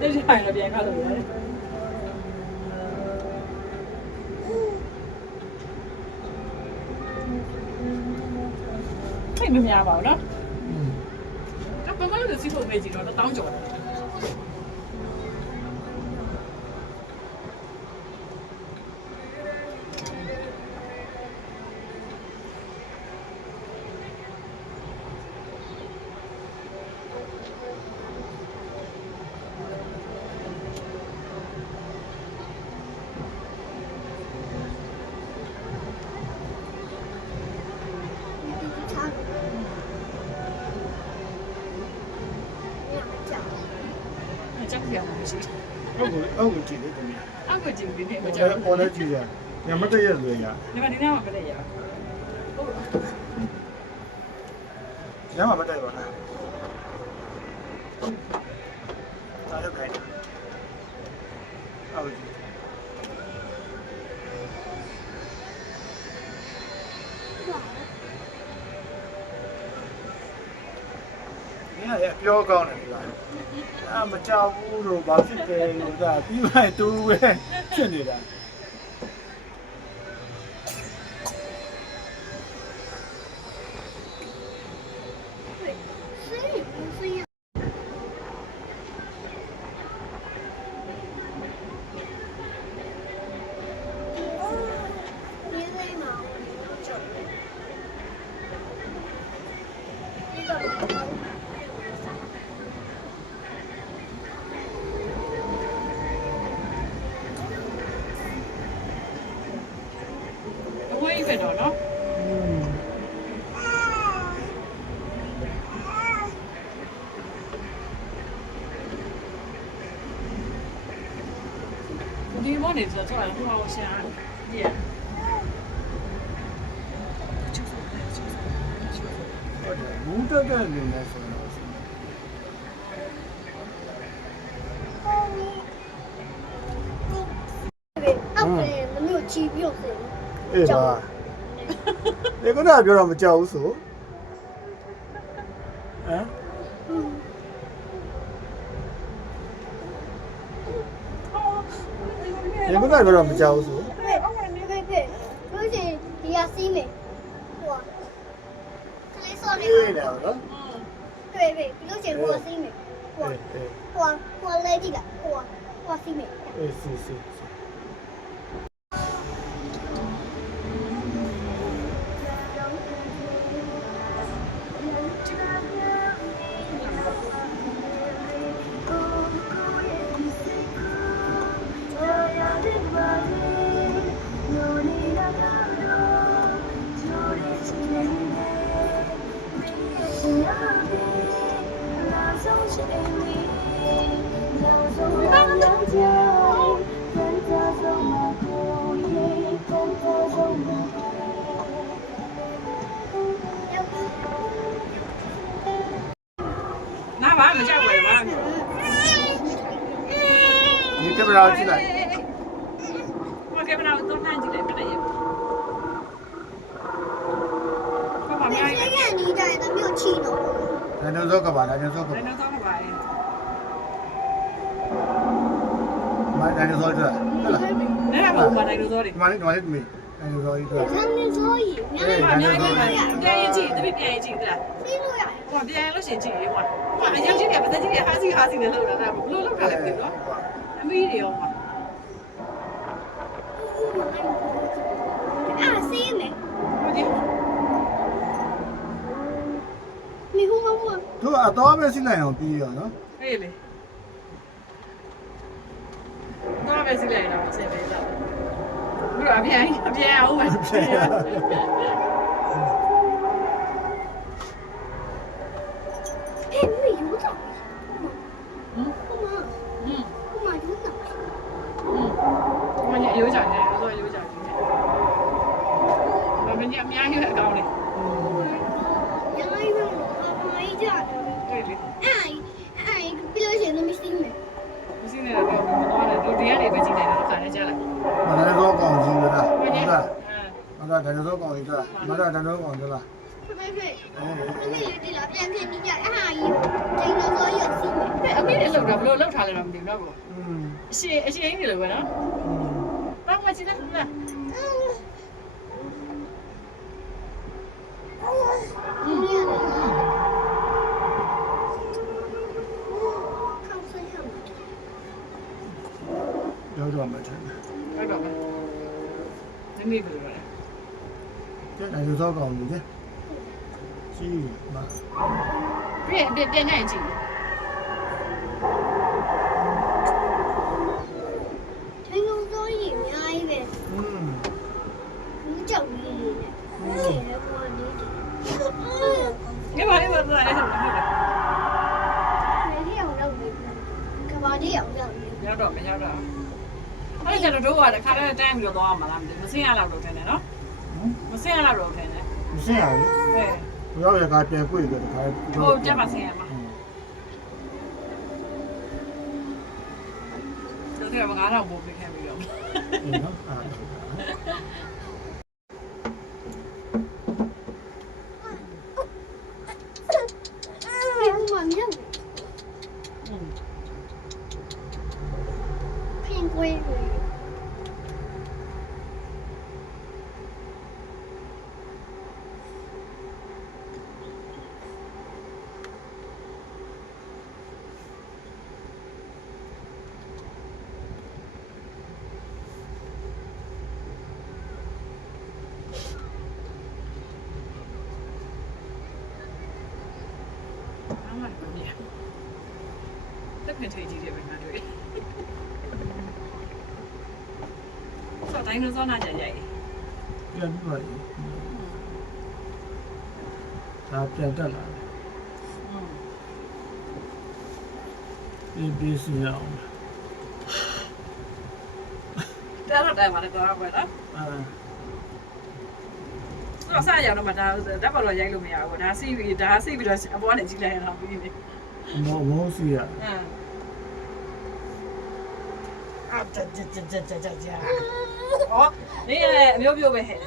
တက်ကြိုင်တော့ပြန်ကားလို့ရတယ်ဖိတ်မများပါဘူးနော်ကပမလို့စီဖို့မေးကြည့်တော့တောင်းကြော်chắc kiểu này chị ông chỉ đấy tụi mình ông của chị đến đây mà con chờ con đấy chỉ là nhà mất đây rồi nhỉ nhưng mà đi nào mà cái này vậy nhà mà mất đây rồi ta được cái cái nàyပြောကောင်းတယ်ကွာမကြောက်ဘူးလို့ဘာဖြစ်တယ်လို့ဒါပြီးမှတူပဲဖြစ်နေတာဖြစ်တော့နော်ဒီဘောနေဆိုတော့ဟိုအောင်ရှာတယ်ဘူးတက်တဲ့လူနဲ့ဆိုတော့အောက်ကနေမျိုးချီပြုတ်စေ အေးပါဒီကုနာပြောတော့မကြောက်ဘူးဆိုဟမ်ဒီကုနာပြောတော့မကြောက်ဘူးဆိုဖေလို့ရှိရင်ဒီဟာစီးမယ်ဟိုကလေးစောနေ အေးတယ်နော် ဖေပြီးလို့ရှိရင်ဟိုစီးမယ်ဟိုလဲကြည့်လားဟိုစီးမယ် အေးစီနားပါမကြောက်ပါဘူး ဒီကင်မရာကြည့်လိုက် ဟိုကင်မရာကိုတော့နှမ်းကြည့်လိုက်ပြတယ်ဘာမှမ ဖေ ရိုက် ဆေးရနေကြတယ်မျိုးချီတော့ ဒါနဲ့တော့ကပါဒါနဲ့တော့က ဘူးလည်းတော့ပါရဲ့ မဒါနဲ့တော့ဟုတ်လား လည်းဘာမှမနိုင်လို့ဆိုတယ် ဒီမှာလေးဒါနဲ့မေးဒါနဲ့တော့ဒီက ဆန်းနေစိုးရီ ပြန်ရင်ကြည့်တပိပြန်ရင်ကြည့်လား စီးလို့ရတယ် ဟိုပြန်လို့ရှင်ကြည့်ရေဟိုအရင်ကြည့်တယ်ပသက်ကြီးဟာစီနဲ့လောက်တာဘလို့လောက်တာလဲပြီနော်အမီးတွေရောမှာ အားစီးမယ် ဟိုဒီ မိဟုမမ သူအတော်ပဲစီးလိုက်အောင်ပြီးရောနော် ဟေးလေတော့ပဲစီးလိုက်တော့ဆက်ပေးတော့ဘုရားပြန်အောင်မယ် 哎，没有的。嗯干嘛？干嘛有的？我有奖金，我说有奖金。我们家面有点高的。原来是我妈一家的。对的。哎，比较钱都没新的。不是那个，我多的，都这样的不进来了，看人家了。မဒါနဲ့တော့ကောင်းကြီးလားဟုတ်လား 嗯。ဟုတ်လားဒါနဲ့တော့ကောင်းကြီးလားမဒါနဲ့တော့ကောင်းကြီးလား 对。မလေးဒီလာပြန်ဖြစ်နေကြအဲ့ဟာကြီးကိုချိန်တော့ရောစီးမယ် တဲ့အမေလည်းလောက်တာဘလို့လောက်ထားလဲတော့မသိဘူးနော်ကို อืม အရှင်ကြီးလိုပဲနော်တောင်းမချင်တယ်လား ခေါင်းဆွဲရမယ် ရောက်တော့မှတယ် ဟုတ်တော့မယ်နမေဘယ်လိုလဲ တဲ့နိုင်တော့ကောင်းနေတယ်စီးမှာ ပြန်ညရင်ကြည့် ချိန်တော့ရောကြီးအများကြီးပဲ อืม ဘူးကြောက်လေးလေးနဲ့အဲ့ဒါကိုနေတယ် ငါဘာလဲဘာလဲအဲ့ဒါဟုတ်တယ် နေရအောင်လုပ်နေကဘာလေးအောင်လုပ်နေ ရောက်တော့မရောက်တော့အဲ့ကျတော့တို့ကတခါတည်းတိုင်းပြီးတော့သွားမှာလားမသိဘူးမစင်းရတော့လို့ထင်တယ်နော်မစင်းရတော့ထင်တယ် မစင်ရဘူး အဲ ရောက်ရကပြန်ကြွေကြတခါ ဟိုတက်ပါစင်းရမှာတို့ကမငါတော့ပို့ပြခဲ့ပြီးတော့ အေးနော်အာ ဘူးမမြောက်ဖင်ကွေးကို အားမလို့ညတက်ခင်ထိကြီးတယ်ပဲငါတို့ဆိုတိုင်းလို့စောနာကြရိုက် ပြန်ပြီးပါလေဒါပြန်တက်လာပြေးစီအောင် တယ်တော့တယ်မှာတော့တော့ပဲနော် အာ တော့ဆက်ရအောင်တော့ဒါတက်ပါတော့ရိုက်လို့မရဘူးဒါစီးပြီးတော့အပေါ်နဲ့ကြီးလိုက်ရအောင်ပြီးနေ မောစီရ အာကြကြကြကြကြကြအော်နေရအမျိုးမျိုးပဲဟဲ့